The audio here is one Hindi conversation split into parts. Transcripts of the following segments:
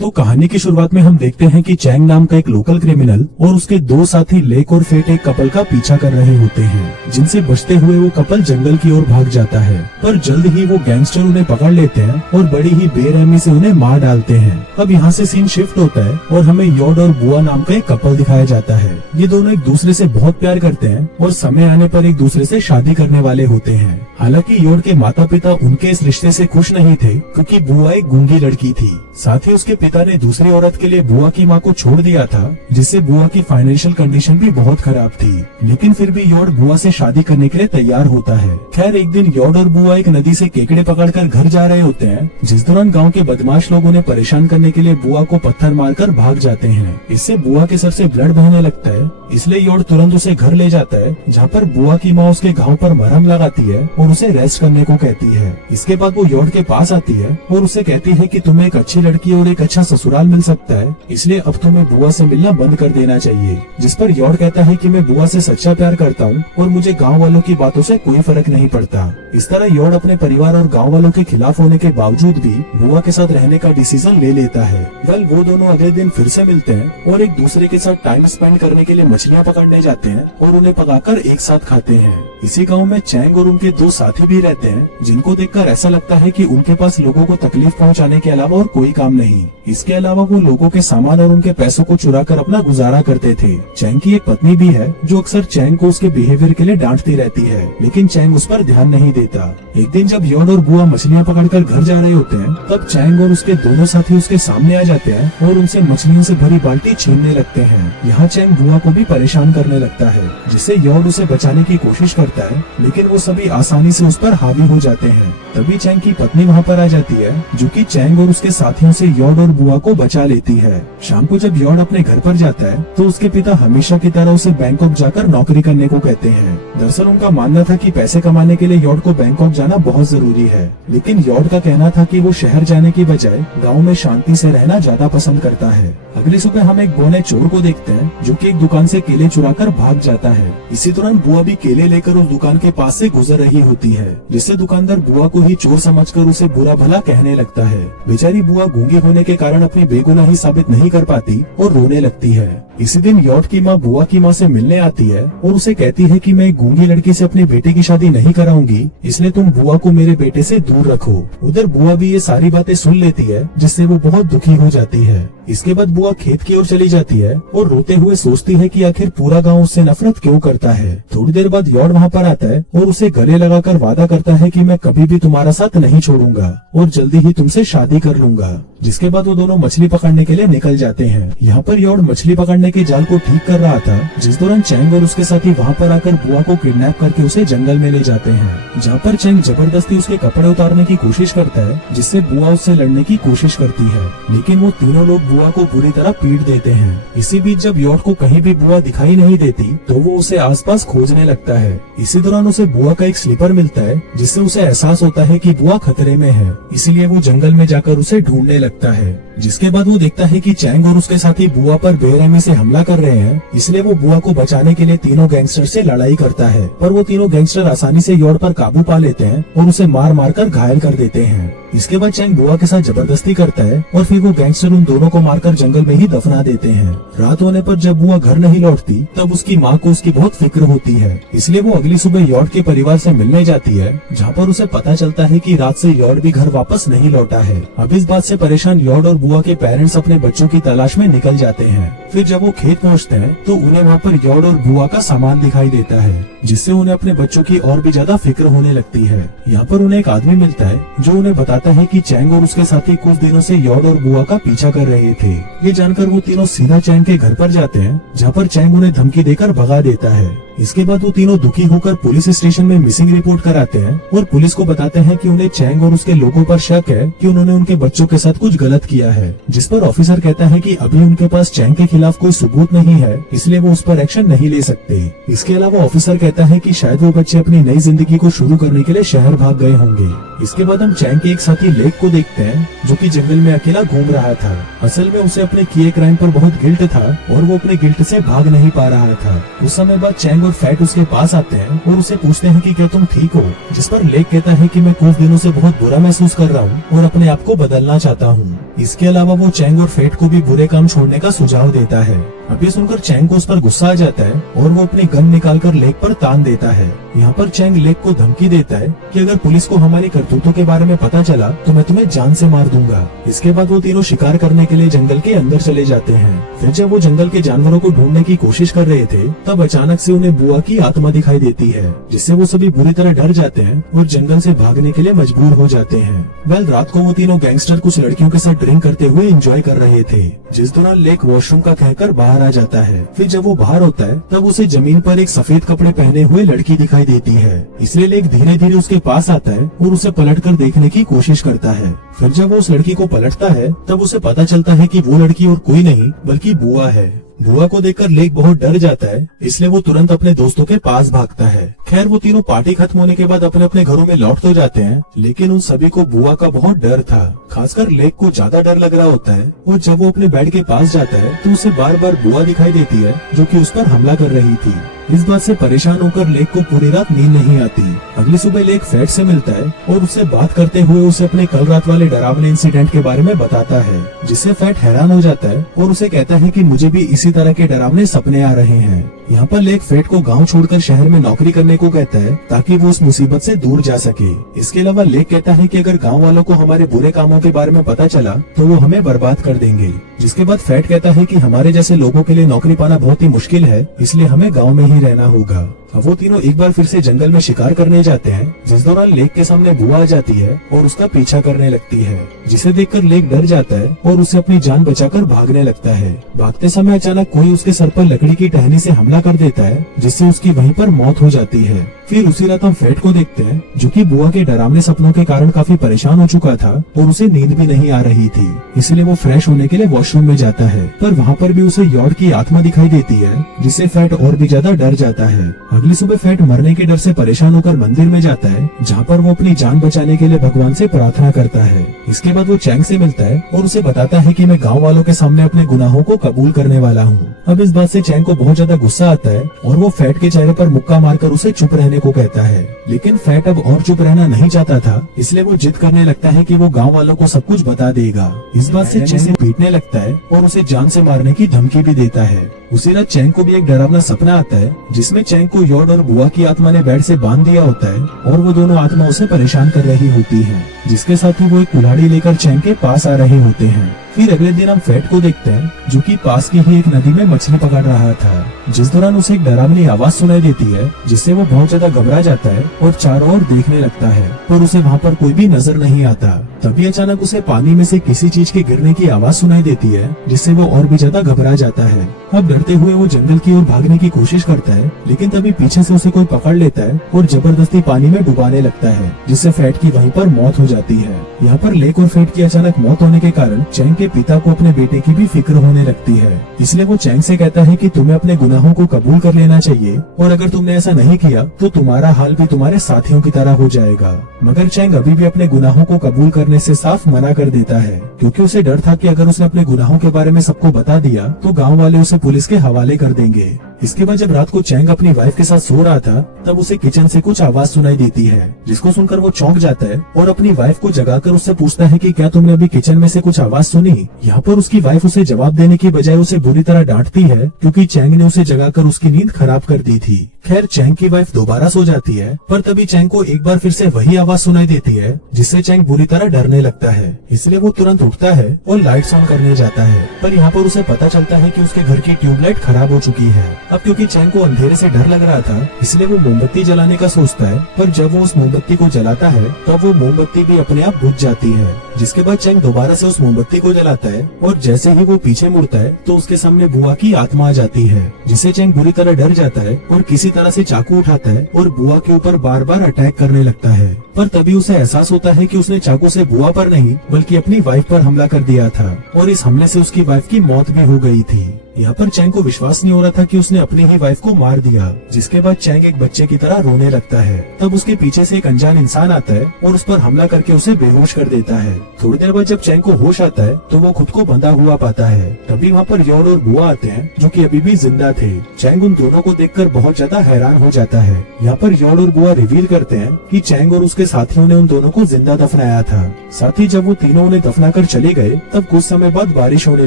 तो कहानी की शुरुआत में हम देखते हैं कि चैंग नाम का एक लोकल क्रिमिनल और उसके दो साथी लेक और फेट एक कपल का पीछा कर रहे होते हैं, जिनसे बचते हुए वो कपल जंगल की ओर भाग जाता है। पर जल्द ही वो गैंगस्टर उन्हें पकड़ लेते हैं और बड़ी ही बेरहमी से उन्हें मार डालते हैं। अब यहाँ से सीन शिफ्ट होता है और हमें योड और बुआ नाम का एक कपल दिखाया जाता है। ये दोनों एक दूसरे से बहुत प्यार करते हैं और समय आने पर एक दूसरे से शादी करने वाले होते हैं। हालांकि योड के माता पिता उनके इस रिश्ते से खुश नहीं थे, क्योंकि बुआ एक गूंगी लड़की थी। साथ ही उसके पिता ने दूसरी औरत के लिए बुआ की मां को छोड़ दिया था, जिससे बुआ की फाइनेंशियल कंडीशन भी बहुत खराब थी। लेकिन फिर भी योड बुआ से शादी करने के लिए तैयार होता है। खैर एक दिन योड और बुआ एक नदी से केकड़े पकड़कर घर जा रहे होते हैं, जिस दौरान गांव के बदमाश लोग उन्हें परेशान करने के लिए बुआ को पत्थर मारकर भाग जाते हैं। इससे बुआ के सर से ब्लड बहने लगता है, इसलिए योड तुरंत उसे घर ले जाता है, जहाँ पर बुआ की माँ उसके घाव पर मरहम लगाती है और उसे रेस्ट करने को कहती है। इसके बाद वो योड के पास आती है और उसे कहती है कि तुम्हें एक अच्छी लड़की और एक अच्छा ससुराल मिल सकता है, इसलिए अब तुम्हें बुआ से मिलना बंद कर देना चाहिए। जिस पर योड कहता है कि मैं बुआ से सच्चा प्यार करता हूँ और मुझे गाँव वालों की बातों से कोई फर्क नहीं पड़ता। इस तरह योड अपने परिवार और गाँव वालों के खिलाफ होने के बावजूद भी बुआ के साथ रहने का डिसीजन ले लेता है। वेल वो दोनों अगले दिन फिर से मिलते हैं और एक दूसरे के साथ टाइम स्पेंड करने के लिए मछलियाँ पकड़ने जाते हैं और उन्हें पकाकर एक साथ खाते हैं। इसी गाँव में चैंग और उनके दो साथी भी रहते हैं, जिनको देखकर ऐसा लगता है कि उनके पास लोगों को तकलीफ पहुंचाने के अलावा और कोई काम नहीं। इसके अलावा वो लोगों के सामान और उनके पैसों को चुरा कर अपना गुजारा करते थे। चैंग की एक पत्नी भी है, जो अक्सर चैंग को उसके बिहेवियर के लिए डांटती रहती है, लेकिन चैंग उस पर ध्यान नहीं देता। एक दिन जब योड और बुआ मछलियाँ पकड़कर घर जा रहे होते हैं, तब चैंग और उसके दोनों साथी उसके सामने आ जाते हैं और उनसे मछलियों से भरी बाल्टी छीनने लगते हैं। यहाँ चैंग बुआ को भी परेशान करने लगता है, जिससे योड उसे बचाने की कोशिश करता है, लेकिन वो सभी आसानी से उस पर हावी हो जाते हैं। तभी चैंग की पत्नी वहाँ पर आ जाती है, जो कि चैंग और उसके साथियों से योड और बुआ को बचा लेती है। शाम को जब योड अपने घर पर जाता है, तो उसके पिता हमेशा की तरह उसे बैंकॉक जाकर नौकरी करने को कहते हैं। दरअसल उनका मानना था कि पैसे कमाने के लिए योड को बैंकॉक जाना बहुत जरूरी है, लेकिन योड का कहना था कि वो शहर जाने की बजाय गाँव में शांति से रहना ज्यादा पसंद करता है। अगली सुबह हम एक बौने चोर को देखते हैं, जो कि एक दुकान से केले चुराकर भाग जाता है। इसी दौरान बुआ भी केले लेकर उस दुकान के पास से गुजर रही होती है, जिससे दुकानदार बुआ को ही चोर समझकर उसे बुरा भला कहने लगता है। बेचारी बुआ गूंगी होने के कारण अपनी बेगुनाही साबित नहीं कर पाती और रोने लगती है। इसी दिन योड की माँ बुआ की माँ से मिलने आती है और उसे कहती है कि मैं एक गूंगी लड़की से अपने बेटे की शादी नहीं कराऊंगी, इसलिए तुम बुआ को मेरे बेटे से दूर रखो। उधर बुआ भी ये सारी बातें सुन लेती है, जिससे वो बहुत दुखी हो जाती है। इसके बाद बुआ खेत की ओर चली जाती है और रोते हुए सोचती है कि आखिर पूरा गांव उससे नफरत क्यों करता है। थोड़ी देर बाद योड वहाँ पर आता है और उसे गले लगाकर वादा करता है कि मैं कभी भी तुम्हारा साथ नहीं छोड़ूंगा और जल्दी ही तुमसे शादी कर लूंगा। जिसके बाद वो दोनों मछली पकड़ने के लिए निकल जाते हैं। यहाँ पर योड मछली पकड़ने के जाल को ठीक कर रहा था, जिस दौरान चैंग और उसके साथी वहाँ पर आकर बुआ को किडनैप करके उसे जंगल में ले जाते हैं, जहाँ पर चैंग जबरदस्ती उसके कपड़े उतारने की कोशिश करता है, जिससे बुआ उससे लड़ने की कोशिश करती है, लेकिन वो तीनों लोग बुआ को पूरी तरह पीट देते हैं। इसी बीच जब योड को कहीं भी बुआ दिखाई नहीं देती, तो वो उसे आसपास खोजने लगता है। इसी दौरान उसे बुआ का एक स्लीपर मिलता है, जिससे उसे एहसास होता है कि बुआ खतरे में है, इसलिए वो जंगल में जाकर उसे ढूंढने लगता है। जिसके बाद वो देखता है कि चैंग और उसके साथी बुआ पर बेरहमी से हमला कर रहे हैं, इसलिए वो बुआ को बचाने के लिए तीनों गैंगस्टर से लड़ाई करता है, पर वो तीनों गैंगस्टर आसानी से योड पर काबू पा लेते हैं और उसे मार मार कर घायल कर देते हैं। इसके बाद चैंग बुआ के साथ जबरदस्ती करता है और फिर वो गैंगस्टर उन दोनों को मारकर जंगल में ही दफना देते हैं। रात होने पर जब बुआ घर नहीं लौटती, तब उसकी माँ को उसकी बहुत फिक्र होती है, इसलिए वो अगली सुबह योड के परिवार से मिलने जाती है, जहाँ पर उसे पता चलता है कि रात से योड भी घर वापस नहीं लौटा है। अब इस बात से परेशान योड और बुआ के पेरेंट्स अपने बच्चों की तलाश में निकल जाते हैं। फिर जब वो खेत पहुँचते हैं, तो उन्हें वहाँ पर योड और बुआ का सामान दिखाई देता है, जिससे उन्हें अपने बच्चों की और भी ज्यादा फिक्र होने लगती है। यहाँ पर उन्हें एक आदमी मिलता है, जो उन्हें बताता है कि चैंग और उसके साथी कुछ दिनों से योड और बुआ का पीछा कर रहे थे। ये जानकर वो तीनों सीधा चैंग के घर पर जाते हैं, जहाँ पर चैंग उन्हें धमकी देकर भगा देता है। इसके बाद वो तीनों दुखी होकर पुलिस स्टेशन में मिसिंग रिपोर्ट कराते हैं और पुलिस को बताते हैं कि उन्हें चैंग और उसके लोगों पर शक है कि उन्होंने उनके बच्चों के साथ कुछ गलत किया है। जिस पर ऑफिसर कहता है कि अभी उनके पास चैंग के खिलाफ कोई सबूत नहीं है, इसलिए वो उस पर एक्शन नहीं ले सकते। इसके अलावा ऑफिसर कहता है कि शायद वो बच्चे अपनी नई जिंदगी को शुरू करने के लिए शहर भाग गए होंगे। इसके बाद हम चैंग के एक साथी लेक को देखते हैं, जो कि जंगल में अकेला घूम रहा था। असल में उसे अपने किए क्राइम पर बहुत गिल्ट था और वो अपने गिल्ट से भाग नहीं पा रहा था। कुछ समय बाद चैंग और फैट उसके पास आते हैं और उसे पूछते हैं कि क्या तुम ठीक हो, जिस पर लेक कहता है कि मैं कुछ दिनों से बहुत बुरा महसूस कर रहा हूँ और अपने आप को बदलना चाहता हूँ। इसके अलावा वो चैंग और फेट को भी बुरे काम छोड़ने का सुझाव देता है। अब ये सुनकर चैंग को उस पर गुस्सा आ जाता है और वो अपनी गन निकालकर लेक पर तान देता है। यहाँ पर चैंग लेक को धमकी देता है कि अगर पुलिस को हमारी करतूतों के बारे में पता चला तो मैं तुम्हें जान से मार दूंगा। इसके बाद वो तीनों शिकार करने के लिए जंगल के अंदर चले जाते हैं। फिर जब वो जंगल के जानवरों को ढूंढने की कोशिश कर रहे थे तब अचानक से उन्हें बुआ की आत्मा दिखाई देती है, जिससे वो सभी बुरी तरह डर जाते हैं और जंगल से भागने के लिए मजबूर हो जाते हैं। वेल, रात को वो तीनों गैंगस्टर कुछ लड़कियों के साथ ड्रिंक करते हुए एंजॉय कर रहे थे, जिस दौरान लेक वॉशरूम का कहकर बाहर आ जाता है। फिर जब वो बाहर होता है तब उसे जमीन पर एक सफेद कपड़े पहने हुए लड़की दिखाई देती है, इसलिए लेक धीरे धीरे उसके पास आता है और उसे पलटकर देखने की कोशिश करता है। फिर जब वो उस लड़की को पलटता है तब उसे पता चलता है कि वो लड़की और कोई नहीं बल्कि बुआ है। बुआ को देखकर लेक बहुत डर जाता है, इसलिए वो तुरंत अपने दोस्तों के पास भागता है। खैर, वो तीनों पार्टी खत्म होने के बाद अपने अपने घरों में लौट तो जाते हैं, लेकिन उन सभी को बुआ का बहुत डर था। खासकर लेक को ज्यादा डर लग रहा होता है और जब वो अपने बेड के पास जाता है तो उसे बार बार बुआ दिखाई देती है जो कि उस पर हमला कर रही थी। इस बात से परेशान होकर लेक को पूरी रात नींद नहीं आती। अगली सुबह लेक फेट से मिलता है और उससे बात करते हुए उसे अपने कल रात वाले डरावने इंसिडेंट के बारे में बताता है, जिससे फेट हैरान हो जाता है और उसे कहता है कि मुझे भी इसी तरह के डरावने सपने आ रहे हैं। यहाँ पर लेक फेट को गांव छोड़कर शहर में नौकरी करने को कहता है ताकि वो उस मुसीबत से दूर जा सके। इसके अलावा लेक कहता है कि अगर गांव वालों को हमारे बुरे कामों के बारे में पता चला तो वो हमें बर्बाद कर देंगे। जिसके बाद फेट कहता है कि हमारे जैसे लोगों के लिए नौकरी पाना बहुत ही मुश्किल है, इसलिए हमें गाँव में ही रहना होगा। अब वो तीनों एक बार फिर से जंगल में शिकार करने जाते हैं, जिस दौरान लेक के सामने बुआ आ जाती है और उसका पीछा करने लगती है, जिसे देखकर लेक डर जाता है और उसे अपनी जान बचाकर भागने लगता है। भागते समय अचानक कोई उसके सर पर लकड़ी की टहनी से हमला कर देता है, जिससे उसकी वहीं पर मौत हो जाती है। फिर उसी रात हम फेट को देखते हैं जो कि बुआ के डरावने सपनों के कारण काफी परेशान हो चुका था और उसे नींद भी नहीं आ रही थी, इसलिए वो फ्रेश होने के लिए वॉशरूम में जाता है। पर वहाँ पर भी उसे यॉड की आत्मा दिखाई देती है, जिससे फेट और भी ज्यादा डर जाता है। अगली सुबह फेट मरने के डर से परेशान होकर मंदिर में जाता है, जहाँ पर वो अपनी जान बचाने के लिए भगवान से प्रार्थना करता है। इसके बाद वो चैंग से मिलता है और उसे बताता है कि मैं गांव वालों के सामने अपने गुनाहों को कबूल करने वाला हूँ। अब इस बात से चैंग को बहुत ज्यादा गुस्सा आता है और वो फेट के चेहरे पर मुक्का मारकर उसे चुप रहने को कहता है, लेकिन फेट अब और चुप रहना नहीं चाहता था, इसलिए वो जिद करने लगता है कि वो गांव वालों को सब कुछ बता देगा। इस बात से चैंग पीटने लगता है और उसे जान से मारने की धमकी भी देता है। उसी रात चैंग को भी एक डरावना सपना आता है, जिसमें चैंग को यॉड और बुआ की आत्मा ने बेड से बांध दिया होता है और वो दोनों आत्मा उसे परेशान कर रही होती हैं, जिसके साथ ही वो एक कुल्हाड़ी लेकर चैंग के पास आ रहे होते हैं। फिर अगले दिन हम फेट को देखते हैं जो कि पास की ही एक नदी में मछली पकड़ रहा था, जिस दौरान उसे एक डरावनी आवाज सुनाई देती है, जिससे वो बहुत ज्यादा घबरा जाता है और चारों ओर देखने लगता है, पर उसे वहाँ पर कोई भी नजर नहीं आता। तभी अचानक उसे पानी में से किसी चीज के गिरने की आवाज सुनाई देती है, जिससे वो और भी ज्यादा घबरा जाता है। अब डरते हुए वो जंगल की ओर भागने की कोशिश करता है, लेकिन तभी पीछे से उसे कोई पकड़ लेता है और जबरदस्ती पानी में डुबाने लगता है, जिससे फेट की वहीं पर मौत हो जाती है। यहाँ पर लेक और फेट की अचानक मौत होने के कारण चैंग के पिता को अपने बेटे की भी फिक्र होने लगती है, इसलिए वो चैंग से कहता है कि तुम्हें अपने गुनाहों को कबूल कर लेना चाहिए और अगर तुमने ऐसा नहीं किया तो तुम्हारा हाल भी तुम्हारे साथियों की तरह हो जाएगा। मगर चैंग अभी भी अपने गुनाहों को कबूल करने से साफ मना कर देता है, क्योंकि उसे डर था कि अगर उसने अपने गुनाहों के बारे में सबको बता दिया तो गाँव वाले उसे पुलिस के हवाले कर देंगे। इसके बाद जब रात को चैंग अपनी वाइफ के साथ सो रहा था तब उसे किचन से कुछ आवाज सुनाई देती है, जिसको सुनकर वो चौंक जाता है और अपनी वाइफ को जगाकर उससे पूछता है कि क्या तुमने अभी किचन में से कुछ आवाज सुनी। यहाँ पर उसकी वाइफ उसे जवाब देने की बजाय उसे बुरी तरह डांटती है, क्योंकि चैंग ने उसे जगाकर उसकी नींद खराब कर दी थी। खैर, चैंग की वाइफ दोबारा सो जाती है, पर तभी चैंग को एक बार फिर से वही आवाज सुनाई देती है, जिससे चैंग बुरी तरह डरने लगता है। इसलिए वो तुरंत उठता है और लाइट्स ऑन करने जाता है, पर यहाँ पर उसे पता चलता है कि उसके घर की ट्यूबलाइट खराब हो चुकी है। अब क्योंकि चैंग को अंधेरे से डर लग रहा था, इसलिए वो मोमबत्ती जलाने का सोचता है, पर जब वो उस मोमबत्ती को जलाता है तब वो मोमबत्ती भी अपने आप बुझ जाती है। जिसके बाद चैंग दोबारा से उस मोमबत्ती को जलाता है और जैसे ही वो पीछे मुड़ता है तो उसके सामने बुआ की आत्मा आ जाती है, जिससे चैंग बुरी तरह डर जाता है और किसी तरह से चाकू उठाता है और बुआ के ऊपर बार बार अटैक करने लगता है। पर तभी उसे एहसास होता है कि उसने चाकू से बुआ पर नहीं बल्कि अपनी वाइफ पर हमला कर दिया था और इस हमले से उसकी वाइफ की मौत भी हो गई थी। यहाँ पर चैंग को विश्वास नहीं हो रहा था कि उसने अपनी ही वाइफ को मार दिया, जिसके बाद चैंग एक बच्चे की तरह रोने लगता है। तब उसके पीछे से एक अनजान इंसान आता है और उस पर हमला करके उसे बेहोश कर देता है। थोड़ी देर बाद जब चैंग को होश आता है तो वो खुद को बंधा हुआ पाता है। तभी वहाँ पर यॉड और बुआ आते हैं जो कि अभी भी जिंदा थे। चैंग उन दोनों को देखकर बहुत ज्यादा हैरान हो जाता है। यहाँ पर यॉड और बुआ रिवील करते हैं कि चैंग और उसके साथियों ने उन दोनों को जिंदा दफनाया था। साथ ही जब वो तीनों उन्हें दफनाकर चले गए तब कुछ समय बाद बारिश होने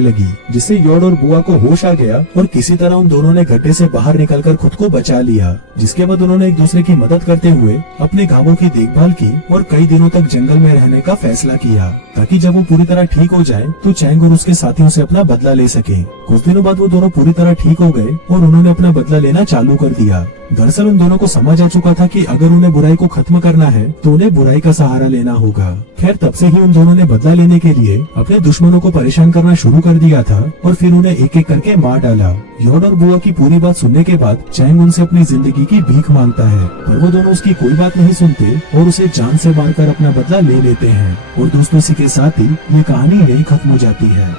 लगी, जिससे यॉड और बुआ को होश आ गया और किसी तरह उन दोनों ने गड्ढे से बाहर निकलकर खुद को बचा लिया। जिसके बाद उन्होंने एक दूसरे की मदद करते हुए अपने घावों की देखभाल की और कई दिनों तक जंगल में रहने का फैसला किया, ताकि जब वो पूरी तरह ठीक हो जाए तो चैंग और उसके साथियों से अपना बदला ले सके। कुछ दिनों बाद वो दोनों पूरी तरह ठीक हो गए और उन्होंने अपना बदला लेना चालू कर दिया। दरअसल उन दोनों को समझ आ चुका था कि अगर उन्हें बुराई को खत्म करना है तो उन्हें बुराई का सहारा लेना होगा। खैर तब से ही उन दोनों ने बदला लेने के लिए अपने दुश्मनों को परेशान करना शुरू कर दिया था और फिर उन्हें एक एक करके मार डाला। यॉड और बुआ की पूरी बात सुनने के बाद चैंग उनसे अपनी जिंदगी की भीख मांगता है, पर वो दोनों उसकी कोई बात नहीं सुनते और उसे जान से मारकर अपना बदला ले लेते हैं। और दोस्तों इसी के साथ ही ये कहानी यही खत्म हो जाती है।